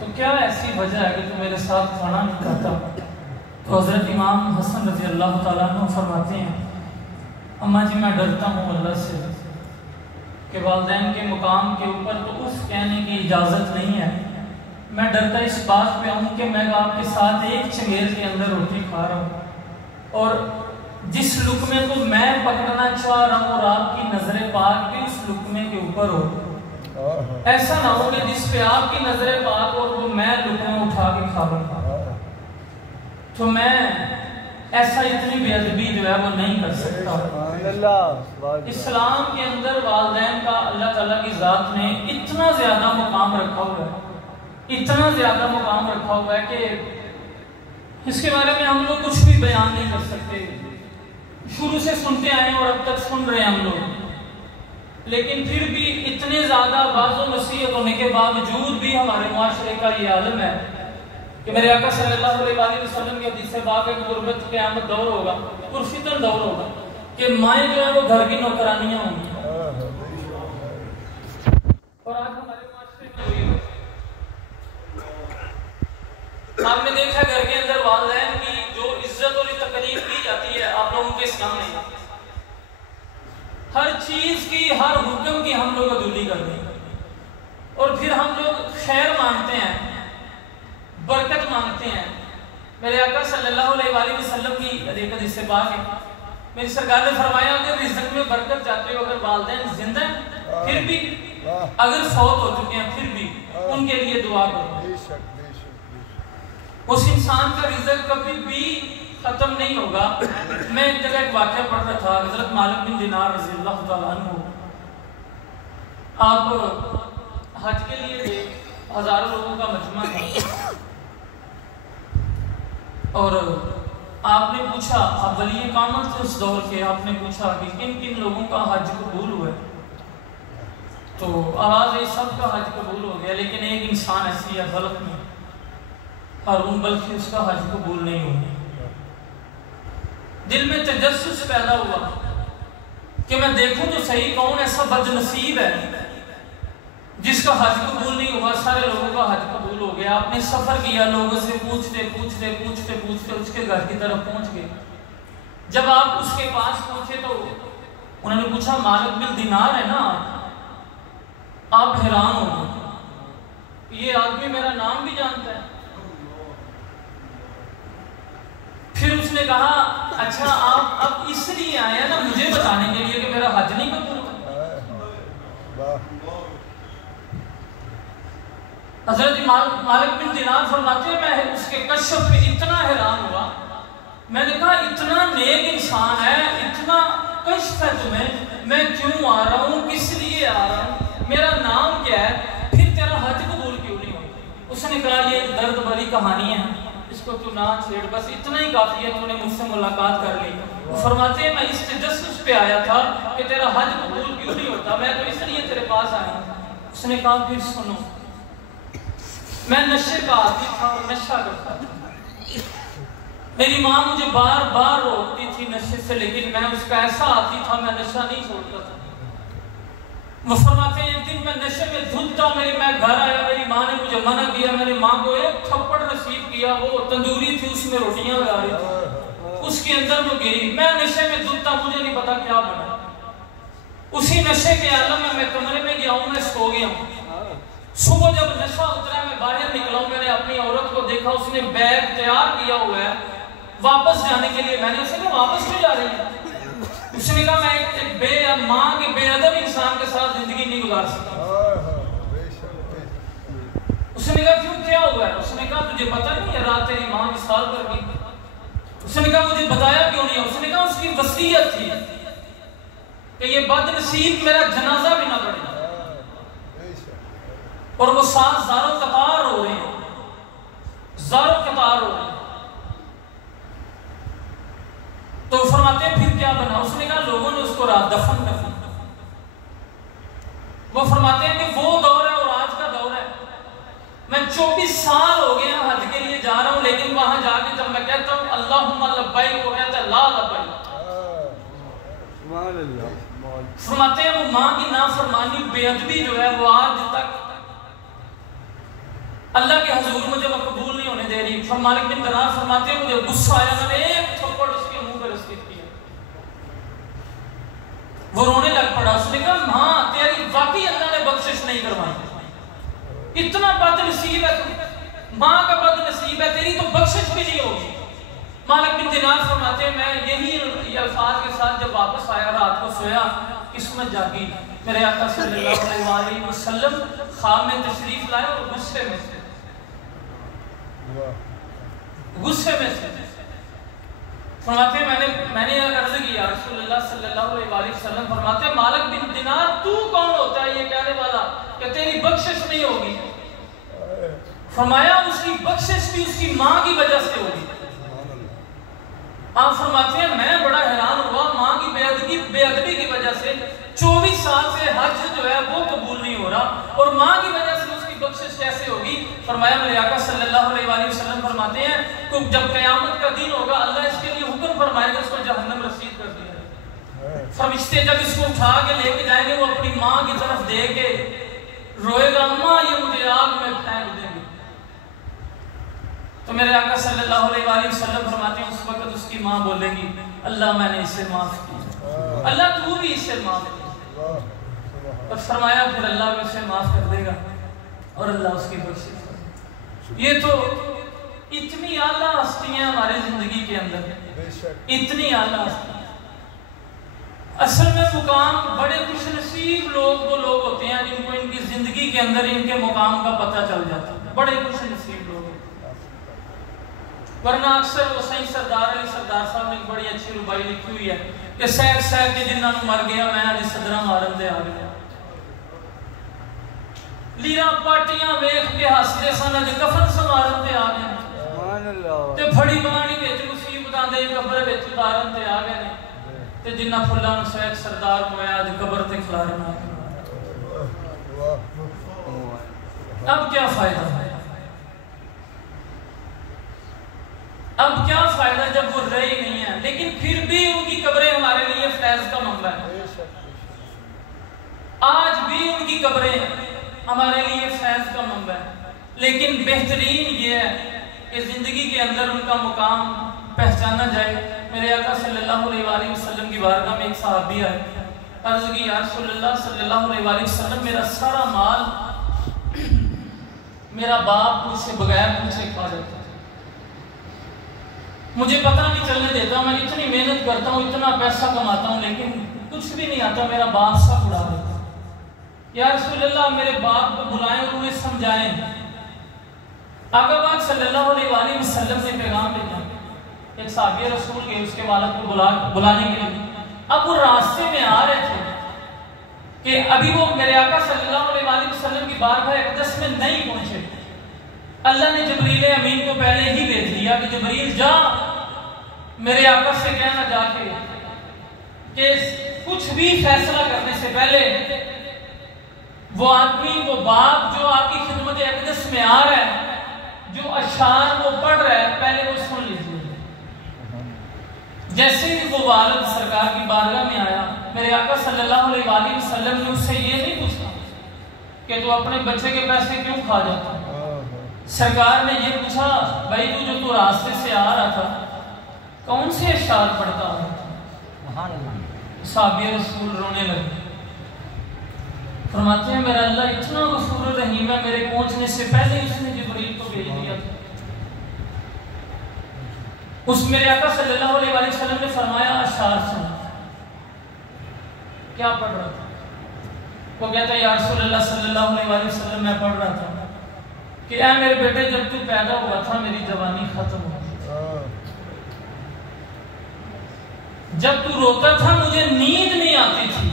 तो क्या ऐसी वजह है कि तू मेरे साथ खाना नहीं खाता? तो हज़रत इमाम हसन रज़ी अल्लाह ताला अन्हु फरमाते हैं, अम्मा जी मैं डरता हूँ अल्लाह से कि वालिदैन के मुकाम के ऊपर तो उफ कहने की इजाज़त नहीं है। मैं डरता इस बात पे हूँ कि मैं आपके साथ एक चंगेज़ के अंदर रोटी खा रहा हूँ और जिस लुकमे को मैं पकड़ना चाह रहा हूँ और आपकी नजर पाक भी उस लुकमे के ऊपर हो। ऐसा ना हो कि जिस पे आपकी नजर पाक और वो मैं लुकमा उठा के खा लूंगा। तो मैं ऐसा इतनी बेअदबी जो है वो नहीं कर सकता। इस्लाम के अंदर वालिदैन का अल्लाह ताला की जात ने इतना ज्यादा मुकाम रखा हुआ है, इतना ज्यादा मुकाम रखा हुआ है कि इसके बारे में हम लोग कुछ भी बयान नहीं कर सकते। शुरू से सुनते आए और अब तक सुन रहे हैं हम लोग, लेकिन फिर भी इतने ज्यादा बाज़ो नसीहत होने के बावजूद भी हमारे मुआशरे का ये आलम है कि मेरे आका सल्लल्लाहु अलैहि वसल्लम की हदीस से बात है कि गुर्बत क़यामत दौर होगा, पुरफितन दौर होगा कि माएँ जो है वो घर की नौकरानियां होंगी। और आज हमारे मुआशरे में वही है। आपने देखा घर के अंदर वालिदैन की जो इज्जत और तकरीम की जाती है आप लोगों के सामने, हर चीज की हर हुक्म की हम लोग अदूली करते हैं और फिर हम लोग खैर मांगते हैं, बरकत मांगते हैं। मेरे आका सल्लल्लाहु अलैहि वसल्लम की एक हदीस से बात है, मेरी सरकार ने फरमाया अगर रिज़्क़ में बरकत चाहते हो, अगर वालिदैन जिंदा हैं फिर भी, अगर फौत हो चुके हैं फिर भी उनके लिए दुआ करो। उस इंसान का रिज़्क़ कभी भी खत्म नहीं होगा। मैं एक जगह एक वाक़या पढ़ रहा था, हज़रत मालिक बिन दिनार रज़ी अल्लाह ताला अन्हु, आप हज के लिए गए, हजारों लोगों का मजमा था और आपने पूछा, आप वली इकामत थे उस दौर के, आपने पूछा कि किन किन लोगों का हज कबूल हुआ है। तो आवाज़ आई सबका हज कबूल हो गया, लेकिन एक इंसान ऐसी है गलत में, हारून बल्कि उसका हज कबूल नहीं हुआ। दिल में तजस्सुस पैदा हुआ कि मैं देखूं तो सही कौन ऐसा बदनसीब है जिसका हज कबूल नहीं हुआ। सारे लोगों का हज कबूल हो गया। आपने सफर किया, लोगों से पूछते पूछते पूछते पूछते उसके घर की तरफ पहुंच गए। जब आप उसके पास पहुंचे तो उन्होंने पूछा मालिक बिन दिनार है ना? आप हैरान हो गए, ये आदमी मेरा नाम भी जानता है। फिर उसने कहा अच्छा आप अब इसलिए आए हैं ना मुझे बताने के लिए कि मेरा हज नहीं कबूल हुआ। हजरत मालिक बिन दिनार फरमाते हैं मैं उसके कश्फ पे इतना हैरान हुआ, मैंने कहा इतना नेक इंसान है, इतना कश्फ है तुम्हें, मैं क्यों आ रहा हूँ, किस लिए आ रहा हूँ, मेरा नाम क्या है, फिर तेरा हज कबूल क्यों नहीं होता? उसने कहा ये दर्द भरी कहानी है, इसको तू ना छेड़, बस इतना ही काफी है, तूने मुझसे मुलाकात कर ली। वो फरमाते हैं मैं इस तजस्सुस पे आया था कि तेरा हज कबूल क्यों नहीं होता, मैं तो इसलिए तेरे पास आया। उसने कहा फिर सुनो, मैं नशे का आदी था और नशा करता था, मेरी माँ मुझे बार बार रोकती थी नशे से, लेकिन मैं उसका ऐसा आदी था, मैं नशा नहीं छोड़ता था। वो फरमाते हैं एक दिन मैं नशे में धुत था, मैं घर आया, मेरी माँ ने मुझे मना किया, मेरी माँ को एक थप्पड़ नसीब किया, वो तंदूरी थी उसमें रोटियां लगा रही थी, उसके अंदर वो गिरी, मैं नशे में धुत था, मुझे नहीं पता क्या बना। उसी नशे के आलम में मैं कमरे में गया हूँ, मैं सो गया हूँ। सुबह जब नशा उतरा मैं बाहर निकला हूँ, मैंने अपनी औरत को देखा, उसने बैग तैयार किया हुआ है वापस जाने के लिए। मैंने उसे कहा वापस क्यों जा रही है? उसने कहा मैं एक माँ के बेअदब इंसान के साथ जिंदगी नहीं गुजार सकता। उसने कहा क्यों, क्या हुआ है? उसने कहा तुझे पता नहीं है रात तेरी माँ विसाल कर गई। उसने कहा मुझे बताया क्यों नहीं? उसने कहा उसकी वसीयत थी कि ये बदनसीब मेरा जनाजा भी ना पड़े, और वो साथ ज़ारो कतार हो रहे हैं, ज़ारो कतार हो रहे हैं। तो फरमाते हैं फिर क्या बना? उसने कहा लोगों ने उसको रात दफन कर दिया। वो फरमाते हैं कि वो दौर है और आज का दौर है। मैं 24 साल हो गए हज के लिए जा रहा हूँ, लेकिन वहां जाके जब मैं कहता हूँ अल्लाहुम्मा लब्बैक, वो कहता है ला लब्बैक। फरमाते हैं वो माँ की नाफरमानी बेअदबी जो है वो आज तक अल्लाह के हजूर मुझे वो कबूल नहीं होने दे रही। फिर मालिक बिन दिनार फरमाते हैं मुझे गुस्सा आया, मैंने एक थप्पड़ उसके मुंह पर रसीद किया। वो रोने लग पड़ा। उसने कहा हाँ तेरी वाकई अल्लाह ने बख्शिश नहीं करवाई, इतना बदनसीब है तू, माँ का बदनसीब है, तेरी तो बख्शिश भी नहीं होगी। मालिक बिन दिनार फरमाते हैं मैं यही अल्फाज के साथ जब वापस आया, रात को सोया, किस्मत जागी, मेरे आका सल्लल्लाहु अलैहि वसल्लम ख्वाब में तशरीफ लाए और गुस्से में से फरमाते मैंने अर्ज किया रसूलुल्लाह सल्लल्लाहु अलैहि वसल्लम, फरमाते मालिक बिन दिनार तू कौन होता है ये कहने वाला कि तेरी बख्शिश नहीं होगी? फरमाया उसकी बख्शिश भी उसकी माँ की वजह से होगी। आप फरमाते हैं मैं बड़ा हैरान हुआ, माँ की बेअदबी की वजह से 24 साल से हज जो है वो कबूल नहीं हो रहा, और माँ की वजह से उसकी बख्शिश कैसे होगी? फरमाया मेरे आका सल्लल्लाहु अलैहि वसल्लम फरमाते हैं तो जब क़यामत का दिन होगा अल्लाह इसके लिए हुक्म फरमाएगा उसको जहन्नम रसीद कर दिया। फरिश्ते जब इसको उठा के लेके जाएंगे वो अपनी माँ की तरफ देख के रोएगा, अम्मा ये मुझे आग में फेंक देंगे। तो मेरे आका सल्लल्लाहु अलैहि वसल्लम फरमाते हैं उस वक्त उसकी माँ बोलेगी अल्लाह मैंने इसे माफ किया, अल्लाह तू भी इसे माफ किया। और फरमाया फिर अल्लाह भी उसे माफ कर देगा और अल्लाह उसकी बख्शिश करेगा। ये तो इतनी आला हस्तियां हमारे जिंदगी के अंदर, इतनी आला हस्तियां। असल में मुकाम बड़े खुशनसीब लोग वो लोग होते हैं जिनको इनकी जिंदगी के अंदर इनके मुकाम का पता चल जाता है, बड़े खुशनसीब लोग। वरना अक्सर वो सही सरदार अली सरदार साहब ने एक बड़ी अच्छी रुबाई लिखी हुई है कि सैक सैक के जिन्होंने मर गया मैं अज सदरा मारन दे आ गया। लीरा पाटियां वेख के हसदे सन अज कफन संवारन ते आ गए ते फड़ी बनानी विच मुसीबतां दे कब्र विच उतारन ते आ गए ने ते जिन्ना फुल्लां नूं सैक सरदार होया अज कब्र ते खिलारन आ गए। अब क्या फायदा है? अब क्या फायदा जब वो रहे ही नहीं है? लेकिन फिर भी उनकी कब्रें हमारे लिए फैज का मंबा है। आज भी उनकी कब्रें हमारे लिए फैज का मंबा है। लेकिन बेहतरीन ये है कि जिंदगी के अंदर उनका मुकाम पहचाना जाए। मेरे आका सल्लल्लाहु अलैहि वसल्लम की बारगाह में एक सहाबी आए, अर्ज की या रसूलल्लाह सल्लल्लाहु अलैहि वसल्लम मेरा सारा माल मेरा बाप मुझसे बगैर पूछे खा जाता, मुझे पता नहीं चलने देता, मैं इतनी मेहनत करता हूँ, इतना पैसा कमाता हूँ, लेकिन कुछ भी नहीं आता, मेरा बाप सब उड़ा देता। या रसूलल्लाह मेरे बाप को बुलाएं और उन्हें समझाएं। आका पाक सल्लल्लाहु अलैहि वसल्लम ने पैगाम भेजा, एक साहबी रसूल के उसके वालिद को बुलाने के लिए। अब वो रास्ते में आ रहे थे कि अभी वो मेरे आका सल्लल्लाहु अलैहि वसल्लम की बारगाह अक़दस में नहीं पहुंचे। अल्लाह ने जिब्रील अमीन को पहले ही भेज दिया कि जिब्रील जा मेरे आका से कहना जाके कि कुछ भी फैसला करने से पहले वो आदमी, वो बाप जो आपकी खिदमत अक़दस में आ रहा है, जो अशार वो पढ़ रहा है, पहले वो सुन लीजिए। जैसे ही वो वालिद सरकार की बारगाह में आया, मेरे आका सल्लल्लाहु अलैहि वसल्लम ने उससे ये नहीं पूछा कि तू अपने बच्चे के पैसे क्यों खा जाता है। सरकार ने ये पूछा भाई तू रास्ते से आ रहा था कौन से अशार पढ़ता है? साहबी रसूल रोने लगे। फरमाते हैं मेरा अल्लाह इतना गफूर रहीम है, मेरे पहुंचने से पहले उसने जिब्रील को भेज दिया था। उस मेरे आका सल्लल्लाहु अलैहि वसल्लम ने फरमाया अशार सुन। क्या पढ़ रहा था? वो कहता है या रसूलल्लाह सल्लल्लाहु अलैहि वसल्लम मैं पढ़ रहा था कि ऐ मेरे बेटे जब तू पैदा हुआ था मेरी जवानी खत्म हो गई, जब तू रोता था मुझे नींद नहीं आती थी,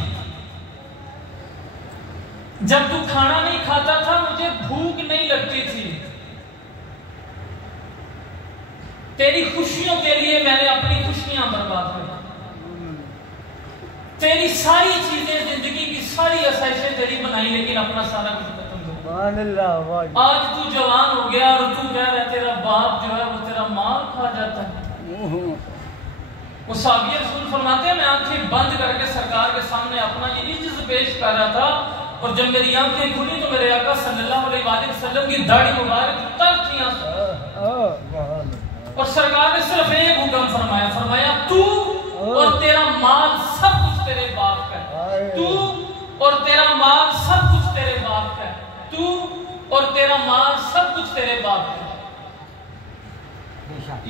जब तू खाना नहीं खाता था मुझे भूख नहीं लगती थी, तेरी खुशियों के लिए मैंने अपनी खुशियां बर्बाद कर, तेरी सारी चीजें जिंदगी की सारी आसाइशें तेरी बनाई, लेकिन अपना सारा कुछ आज तू जवान हो गया और तू कह रहा है तेरा बाप जो है वो तेरा माल खा जाता है। वो साहबी रसूल फरमाते हैं मैं आंखें बंद करके सरकार के सामने अपना ये इज्जत पेश कर रहा था और जब मेरी आंखें खुली तो मेरे आका सल्लल्लाहु अलैहि वसल्लम की दाढ़ी मुबारक तर थी आंसू। और सरकार ने सिर्फ एक हुक्म फरमाया, फरमाया तू और तेरा माल सब कुछ तेरे बाप का है, तू और तेरा माल सब कुछ तेरे बाप का है, तू और तेरा माल सब कुछ तेरे बाप का है।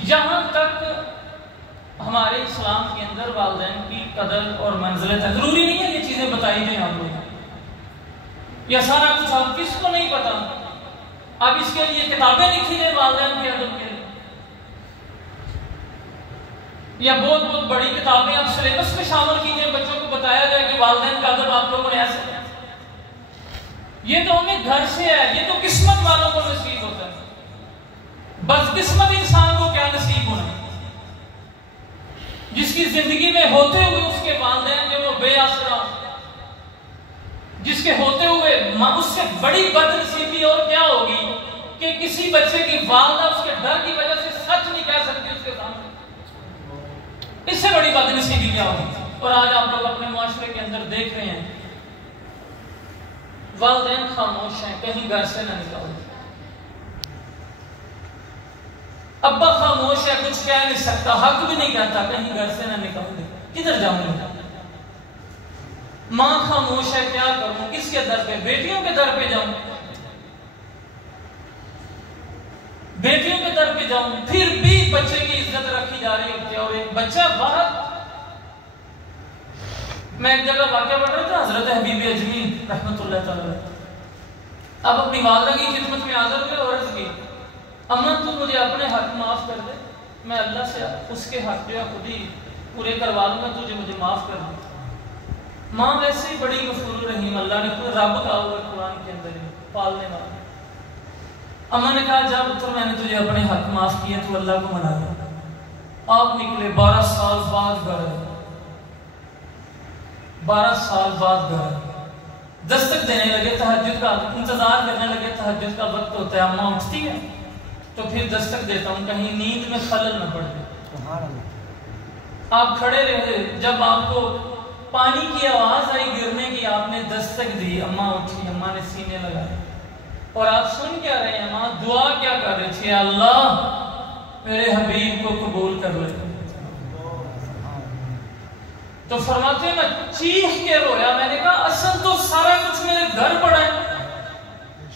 यहां तक हमारे इस्लाम के अंदर वालिदैन की कदर और मंजिलत है। जरूरी नहीं है ये चीजें बताई जाए आप लोग, यह सारा कुछ आप किसको नहीं पता। अब इसके लिए किताबें लिखी जाए वालिदैन के अदब के लिए, या बहुत बहुत बड़ी किताबें आप सिलेबस में शामिल कीजिए, बच्चों को बताया जाए कि वालिदैन का अदब आप लोगों ने ऐसे। ये तो हमें घर से है, ये तो किस्मत वालों को नसीब होता है। बदकिस्मत इंसान को क्या नसीब होना, जिसकी जिंदगी में होते हुए उसके वालिदैन जो वो बेआसरा, जिसके होते हुए उससे बड़ी बदनसीबी और क्या होगी कि किसी बच्चे की वालिदा उसके डर की वजह से सच नहीं कह सकती उसके सामने। इससे बड़ी बदनसीबी क्या होगी। और आज आप लोग अपने मुआशरे के अंदर देख रहे हैं वालिदैन खामोश हैं, कहीं घर से ना निकालो। अब्बा खामोश है, कुछ कह नहीं सकता, हक भी नहीं कहता, कहीं घर से ना निकाल दे, किधर जाऊंगा। माँ खामोश है, क्या करूं, किसके दर पे, बेटियों के दर पे जाऊं, बेटियों के दर पे जाऊं, फिर भी बच्चे की इज्जत रखी जा रही होती है। और एक बच्चा बाहर, मैं एक जगह वाक़या पढ़ रहा था, हजरत हबीब अजमी रहमतुल्लाह तआला अब अपनी वालिदा की खिदमत में हाजिर हुए और अर्ज की, अम्मा तू मुझे अपने हक माफ कर दे, मैं अल्लाह से उसके हक जो है खुद ही पूरे करवा लूंगा, तुझे मुझे माफ कर दे। माँ वैसे ही बड़ी गफूर रहीम, अल्लाह ने खुद रब कहा हुआ कुरान के अंदर पालने वाला। अम्मा ने कहा जा पुत्र मैंने तुझे अपने हक माफ किए, तू अल्लाह को मना ले। आप निकले 12 साल बाद घर, 12 साल बाद घर, दस्तक देने लगे, तहज्जुद का इंतजार करने लगे, तहज्जुद का वक्त होता है, अम्मा उठती है तो फिर दस्तक देता हूँ कहीं नींद में खलल न पड़ जाए। आप खड़े रहे, जब आपको पानी की आवाज आई गिरने की, आपने दस्तक दी, अम्मा उठी, अम्मा ने सीने लगाए और आप सुन क्या रहे हैं, माँ दुआ क्या कर रहे थे, अल्लाह मेरे हबीब को कबूल कर ले। तो फरमाते मैं चीख के रोया, मैंने कहा असल तो सारा कुछ मेरे घर पड़ा है,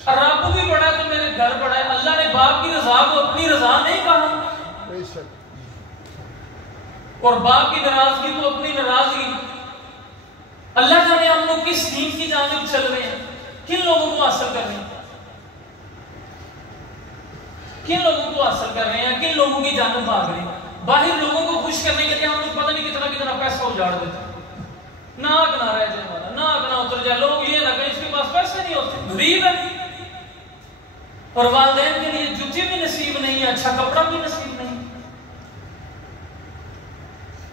रब भी बड़ा है तो मेरे घर पड़ा है। अल्लाह ने बाप की रजा को अपनी रजा नहीं कहा और बाप की नाराजगी को अपनी नाराजगी। अल्लाह जाने हम लोग किस दीन की जानिब चल रहे हैं, किन लोगों को हासिल कर रहे हैं, किन लोगों को हासिल कर रहे हैं, किन लोगों की जानिब भाग रहे हैं। बाहर लोगों को खुश करने के लिए हम लोग पता नहीं कितना कितना पैसा उजाड़ देते, नाक ना रह जाए हमारा, नाक ना उतर जाए, लोग ये ना कहें इसके पास पैसे नहीं होते, गरीब है। और वालिदैन के लिए जूती भी नसीब नहीं है, अच्छा कपड़ा भी नसीब नहीं।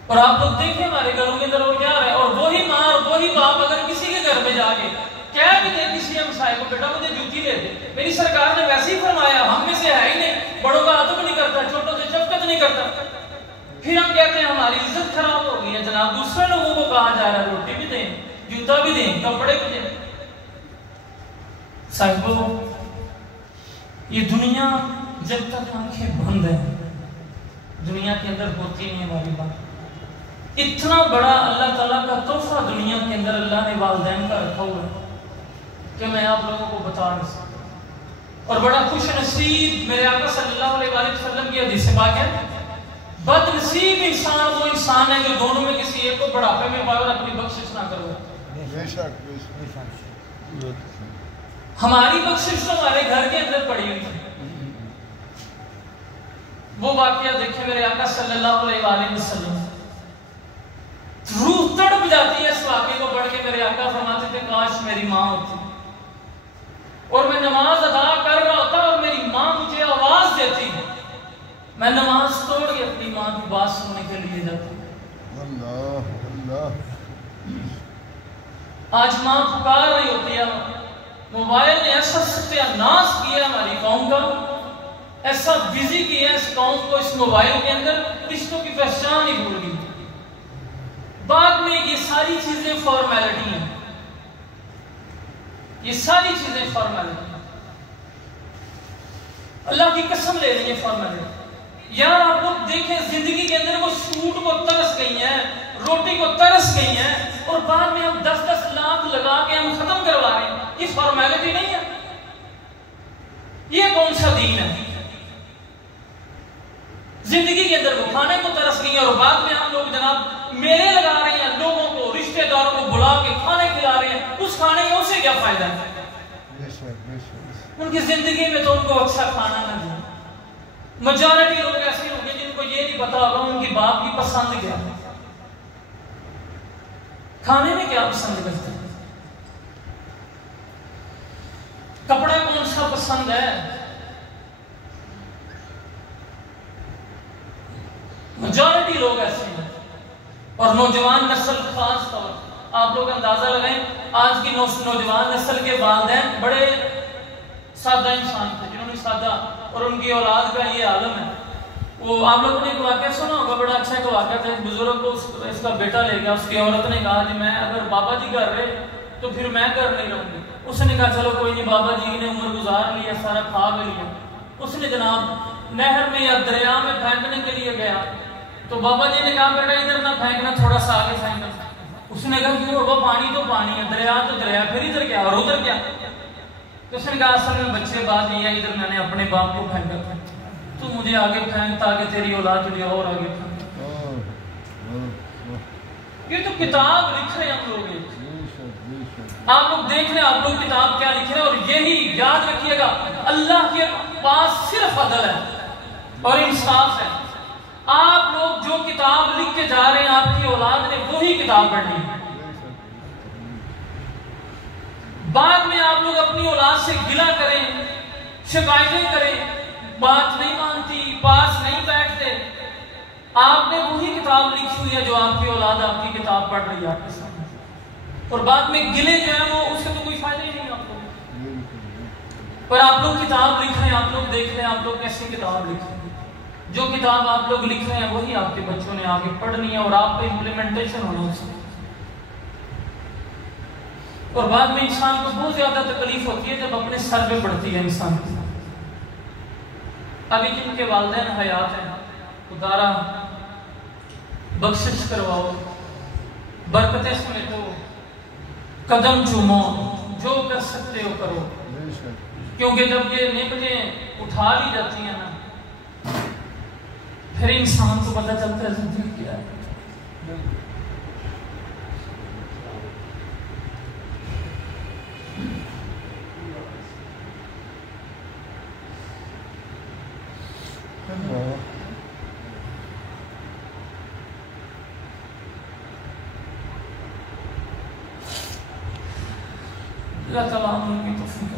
और आप लोग देखिए हमारे घरों के अंदर क्या रहा है, और वही माँ और वही बाप अगर किसी के घर में जाके क्या भी दे किसी हमसाये को, बेटा मुझे जूती ले दे, मेरी सरकार ने वैसे ही फरमाया, हम में से है ही नहीं, बड़ों का अदब नहीं करता, छोटों से शफकत नहीं करता, फिर हम कहते हैं हमारी इज्जत खराब हो गई है। जनाब दूसरे लोगों को कहा जा रहा है रोटी भी दें, जूता भी दें, कपड़े भी दें। साहिबों ये दुनिया जब तक आंखें बंद है दुनिया के अंदर होती नहीं हमारी बात। इतना बड़ा अल्लाह ताला का तोहफा दुनिया के अंदर अल्लाह ने वालिदैन का रखा हुआ है कि मैं आप लोगों को बता नहीं सकता। और बड़ा खुश नसीब मेरे आका सल्लल्लाहु अलैहि वसल्लम की हदीस पाक है, बदनसीब इंसान वो इंसान है जो दोनों में किसी एक को बुढ़ापे में पाए और अपनी बख्शिश ना करवाए। हमारी बख्शिश तो हमारे घर के अंदर पड़ी हुई है। वो वाकया देखे मेरे आका सल्लल्लाहु अलैहि वसल्लम, रूह तड़प जाती है इस वाकये को पढ़ के। मेरे आका फरमाते थे काश मेरी माँ होती और मैं नमाज अदा कर रहा होता और मेरी माँ मुझे आवाज देती, मैं नमाज तोड़ के अपनी माँ की बात सुनने के लिए जाता। आज माँ पुकार रही होती है, मोबाइल ने ऐसा सत्यानाश किया हमारी कौम का, ऐसा बिजी किया इस कौम को इस मोबाइल के अंदर, रिश्तों की पहचान ही भूल गई। बाद में ये सारी चीजें फॉर्मेलिटी हैं, ये सारी चीजें फॉर्मेलिटी। अल्लाह की कसम ले रही है फॉर्मेलिटी। यार आप लोग देखें जिंदगी के अंदर वो सूट को तरस गई हैं, रोटी को तरस गई हैं, और बाद में हम 10-10 लाख लगा के हम खत्म करवा रहे हैं। ये फॉर्मेलिटी नहीं है? ये कौन सा दीन है? जिंदगी के अंदर वो खाने को तरस गई है और बाद में हम लोग जनाब मेले लगा रहे हैं, लोगों को रिश्तेदारों को बुला के खाने खिला रहे हैं। उस खाने का उसे क्या फायदा है? उनकी जिंदगी में तो उनको अच्छा खाना ना दे। मेजॉरिटी लोग ऐसे होंगे जिनको ये नहीं पता होगा उनकी बाप की पसंद क्या है, खाने में क्या पसंद करते हैं, कपड़ा कौन सा पसंद है। मेजॉरिटी लोग ऐसे हैं। और नौजवान नस्ल खास तौर, आप लोग अंदाजा लगाएं, आज की नौजवान नस्ल के वालिदैन बड़े सादा इंसान थे, जिन्होंने सादा, और उनकी औलाद का ये आलम है। वो आप लोगों ने एक वाक़या सुना होगा, बड़ा अच्छा एक वाक़या था। एक बुजुर्ग को इसका बेटा ले गया, उसकी औरत ने कहा कि मैं अगर बाबा जी कर रहे तो फिर मैं कर नहीं रहूंगी। उसने कहा चलो कोई नहीं, बाबा जी ने उम्र गुजार लिया, सारा खा भी लिया। उसने जनाब नहर में या दरिया में फेंकने के लिए गया, तो बाबा जी ने कहा बेटा इधर ना फेंकना, थोड़ा सा आगे फेंकना। उसने कहा क्यों? वो पानी तो पानी है, दरिया तो दरिया, फिर इधर क्या और उधर क्या? तो उसने कहा असल में बच्चे बात नहीं है, इधर मैंने अपने बाप को फेंका था, तू मुझे आगे फेंक ताकि तेरी औलाद तुझे और आगे फेंक। ये तो किताब लिख रहे हैं हम लोग, आप लोग देख रहे हैं आप लोग किताब क्या लिख रहे हैं। और यही याद रखिएगा, अल्लाह के पास सिर्फ अदल है और इंसाफ है। आप लोग जो किताब लिख के जा रहे हैं, आपकी औलाद ने वही किताब पढ़नी है। बाद में आप लोग अपनी औलाद से गिला करें, शिकायतें करें, बात नहीं मानती, पास नहीं बैठते। आपने वही किताब लिखी हुई है जो आपकी औलाद आपकी किताब पढ़ रही है आपके सामने, और बाद में गिले जो है वो उससे तो कोई फायदा ही नहीं आप लोग। पर आप लोग किताब लिख रहे हैं, आप लोग देख रहे हैं आप लोग कैसी किताब लिख रहे हैं। जो किताब आप लोग लिख रहे हैं वही आपके बच्चों ने आगे पढ़नी है और आप पे इम्प्लीमेंटेशन होना चाहिए। और बाद में इंसान को बहुत ज्यादा तकलीफ होती है जब अपने सर पे पड़ती है इंसान की। अभी जिनके वालिदैन हयात हैं, खुदारा बख्शिश करवाओ, बरकतें समेटो, कदम चूमो, जो कर सकते हो करो, क्योंकि जब ये नेमतें उठा ली जाती हैं ना, फिर इंसान को पता चलता है जिंदगी क्या है। अल्लाह ताला उनकी तौफीक